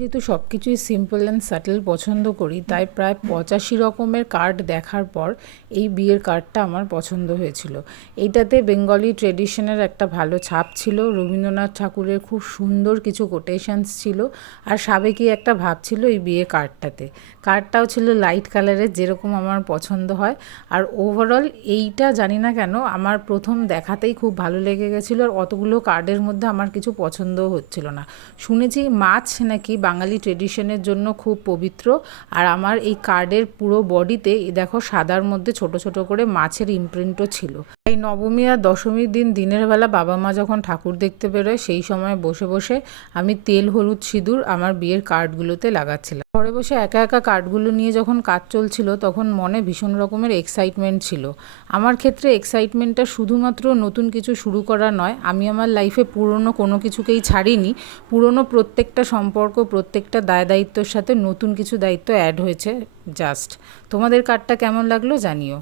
যেহেতু সব কিছুই সিম্পল অ্যান্ড সাটল পছন্দ করি, তাই প্রায় 85 রকমের কার্ড দেখার পর এই বিয়ের কার্ডটা আমার পছন্দ হয়েছিল। এইটাতে বেঙ্গলি ট্রেডিশনের একটা ভালো ছাপ ছিল, রবীন্দ্রনাথ ঠাকুরের খুব সুন্দর কিছু কোটেশনস ছিল, আর সাবেকি একটা ভাব ছিল এই বিয়ে কার্ডটাতে। কার্ডটাও ছিল লাইট কালারের, যেরকম আমার পছন্দ হয়। আর ওভারঅল এইটা জানি না কেন আমার প্রথম দেখাতেই খুব ভালো লেগে গেছিলো। আর অতগুলো কার্ডের মধ্যে আমার কিছু পছন্দও হচ্ছিল না। শুনেছি মাছ নাকি বাঙালি ট্রেডিশনের জন্য খুব পবিত্র, আর আমার এই কার্ডের পুরো বডিতে দেখো সাদার মধ্যে ছোট ছোট করে মাছের ইমপ্রিন্টও ছিল। এই নবমী আর দশমীর দিন দিনের বেলা বাবা মা যখন ঠাকুর দেখতে বেরোয়, সেই সময় বসে বসে আমি তেল হলুদ সিঁদুর আমার বিয়ের কার্ডগুলোতে লাগাচ্ছিলাম। ঘরে বসে একা একা কার্ডগুলো নিয়ে যখন কাজ চলছিল, তখন মনে ভীষণ রকমের এক্সাইটমেন্ট ছিল। আমার ক্ষেত্রে এক্সাইটমেন্টটা শুধুমাত্র নতুন কিছু শুরু করা নয়, আমি আমার লাইফে পুরনো কোনো কিছুকেই ছাড়িনি। পুরনো প্রত্যেকটা সম্পর্ক, প্রত্যেকটা দায় দায়িত্বর সাথে নতুন কিছু দায়িত্ব অ্যাড হয়েছে জাস্ট। তোমাদের কার্ডটা কেমন লাগলো জানিও।